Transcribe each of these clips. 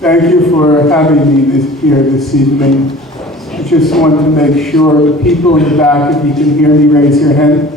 Thank you for having me here this evening. I just want to make sure the people in the back, if you can hear me, raise your hand.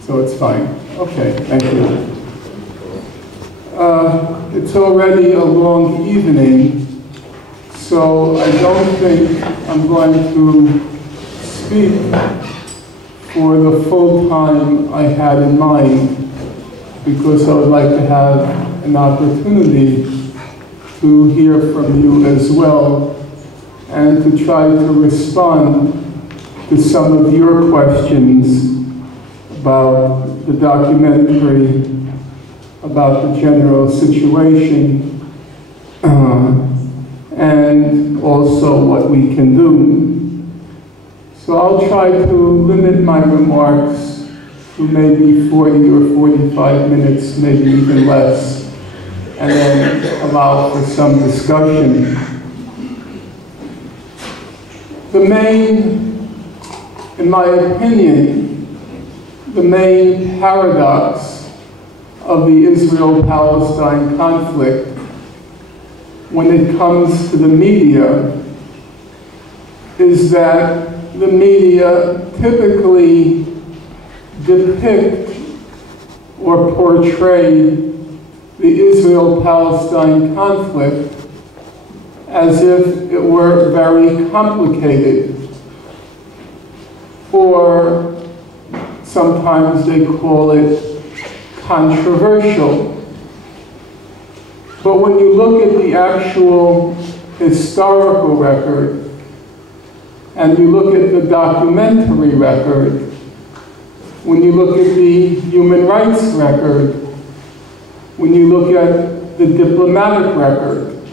So it's fine. Okay, thank you. It's already a long evening, so I don't think I'm going to speak for the full time I had in mind, because I would like to have an opportunity to hear from you as well, and to try to respond to some of your questions about the documentary, about the general situation, and also what we can do. So I'll try to limit my remarks to maybe 40 or 45 minutes, maybe even less, and then allow for some discussion. The main, in my opinion, the main paradox of the Israel-Palestine conflict when it comes to the media is that the media typically depict or portray the Israel-Palestine conflict as if it were very complicated, or sometimes they call it controversial. But when you look at the actual historical record, and you look at the documentary record, when you look at the human rights record, when you look at the diplomatic record,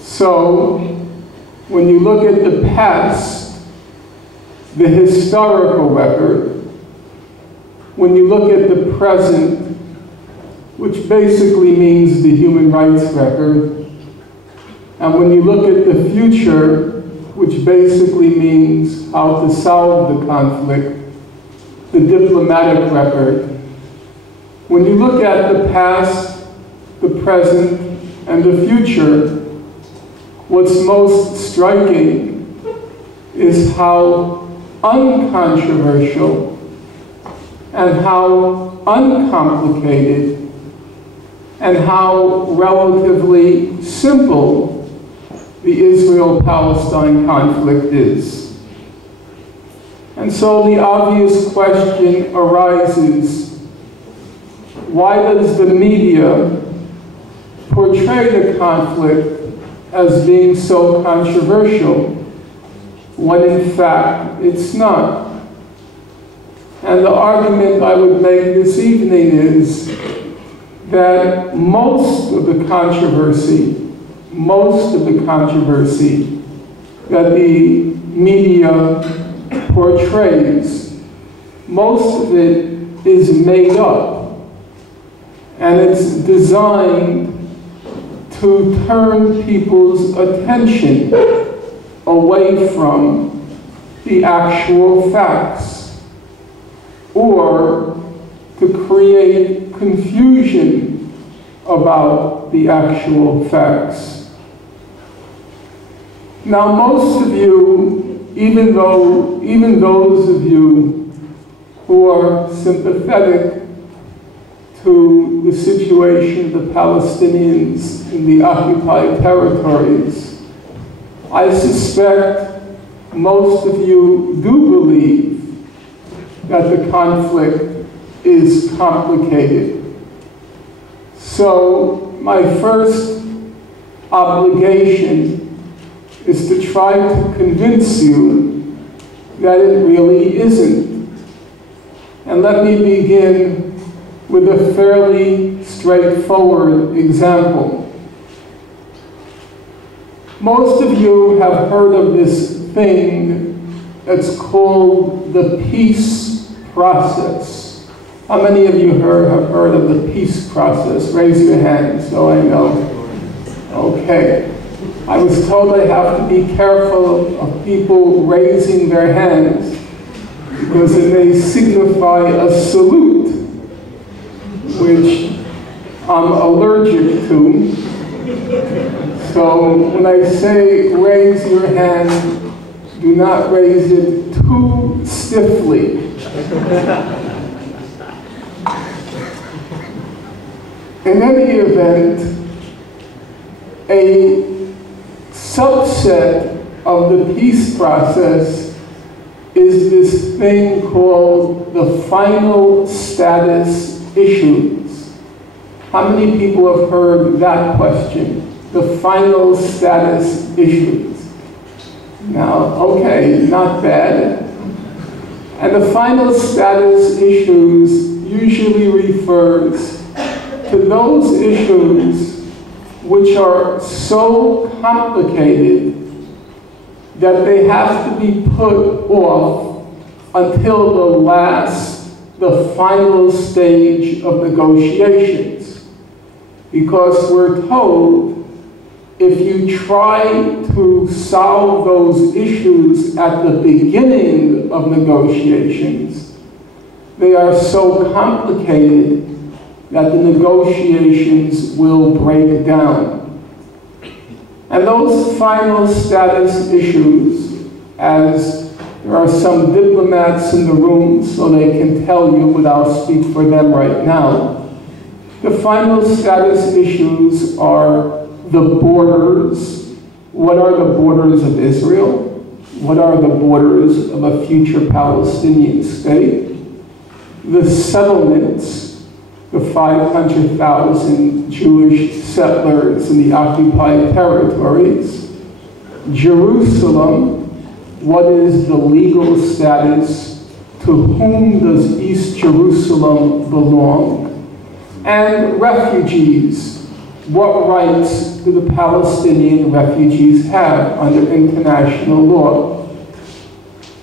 so when you look at the past, the historical record, when you look at the present, which basically means the human rights record, and when you look at the future, which basically means how to solve the conflict, the diplomatic record, when you look at the past, the present, and the future, what's most striking is how uncontroversial and how uncomplicated and how relatively simple the Israel-Palestine conflict is. And so the obvious question arises, why does the media portray the conflict as being so controversial, when in fact it's not? And the argument I would make this evening is that most of the controversy that the media portrays, most of it is made up, and it's designed to turn people's attention away from the actual facts, or to create confusion about the actual facts. Now, most of you, even those of you who are sympathetic to the situation of the Palestinians in the occupied territories, I suspect most of you do believe that the conflict is complicated. So my first obligation is to try to convince you that it really isn't. And let me begin with a fairly straightforward example. Most of you have heard of this thing that's called the peace process. How many of you have heard of the peace process? Raise your hand so I know. Okay. I was told I have to be careful of people raising their hands because it may signify a salute, which I'm allergic to. So when I say raise your hand, do not raise it too stiffly. In any event, a subset of the peace process is this thing called the final status issues. How many people have heard that question? The final status issues. Now, okay, not bad. And the final status issues usually refers to those issues which are so complicated that they have to be put off until the final stage of negotiations. Because we're told if you try to solve those issues at the beginning of negotiations, they are so complicated that the negotiations will break down. And those final status issues, as there are some diplomats in the room so they can tell you, but I'll speak for them right now, the final status issues are the borders. What are the borders of Israel? What are the borders of a future Palestinian state? The settlements, the 500,000 Jewish settlers in the occupied territories. Jerusalem, what is the legal status? To whom does East Jerusalem belong? And refugees, what rights do the Palestinian refugees have under international law?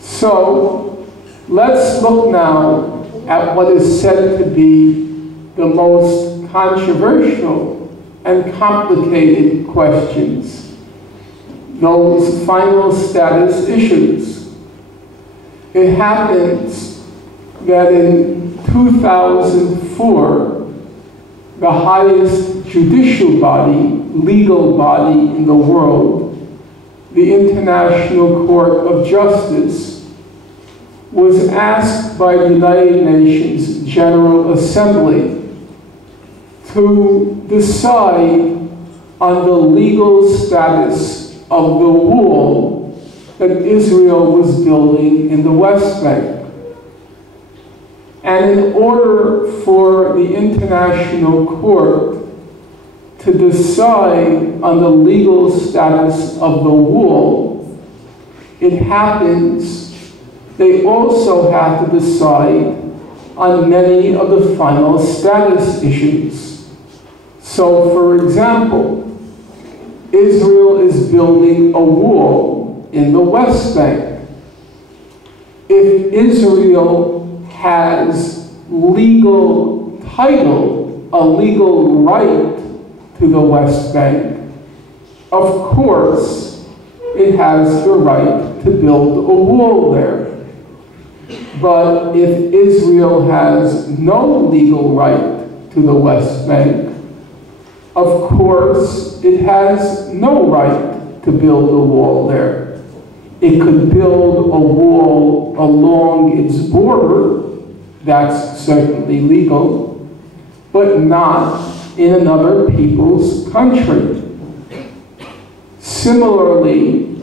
So, let's look now at what is said to be the most controversial and complicated questions, those final status issues. It happens that in 2004, the highest judicial body, legal body in the world, the International Court of Justice, was asked by the United Nations General Assembly to decide on the legal status of the wall that Israel was building in the West Bank. And in order for the International Court to decide on the legal status of the wall, it happens they also have to decide on many of the final status issues. So, for example, Israel is building a wall in the West Bank. If Israel has legal title, a legal right to the West Bank, of course, it has the right to build a wall there. But if Israel has no legal right to the West Bank, of course, it has no right to build a wall there. It could build a wall along its border, that's certainly legal, but not in another people's country. Similarly,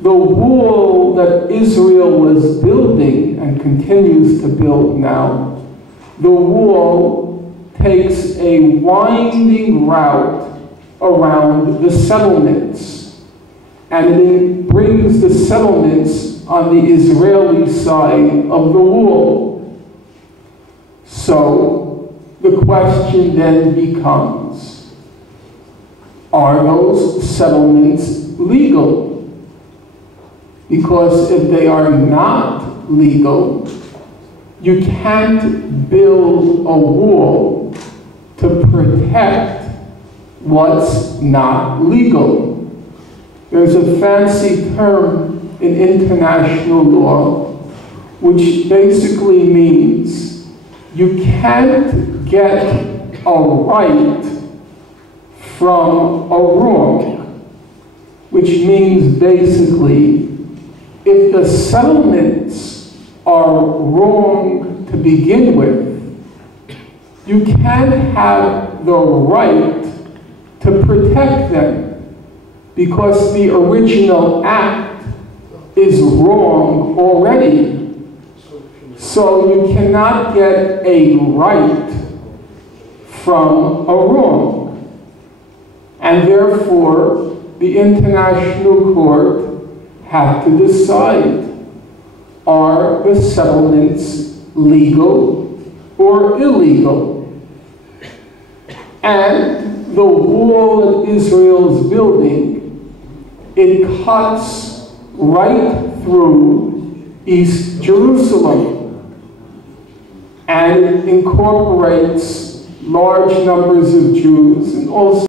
the wall that Israel was building and continues to build now, the wall takes a winding route around the settlements, and it brings the settlements on the Israeli side of the wall. So the question then becomes, are those settlements legal? Because if they are not legal, you can't build a wall to protect what's not legal. There's a fancy term in international law which basically means you can't get a right from a wrong, which means basically, if the settlements are wrong to begin with, you can't have the right to protect them because the original act is wrong already. So you cannot get a right from a wrong. And therefore, the International Court had to decide, are the settlements legal or illegal? And the wall that Israel's building, it cuts right through East Jerusalem and incorporates large numbers of Jews and also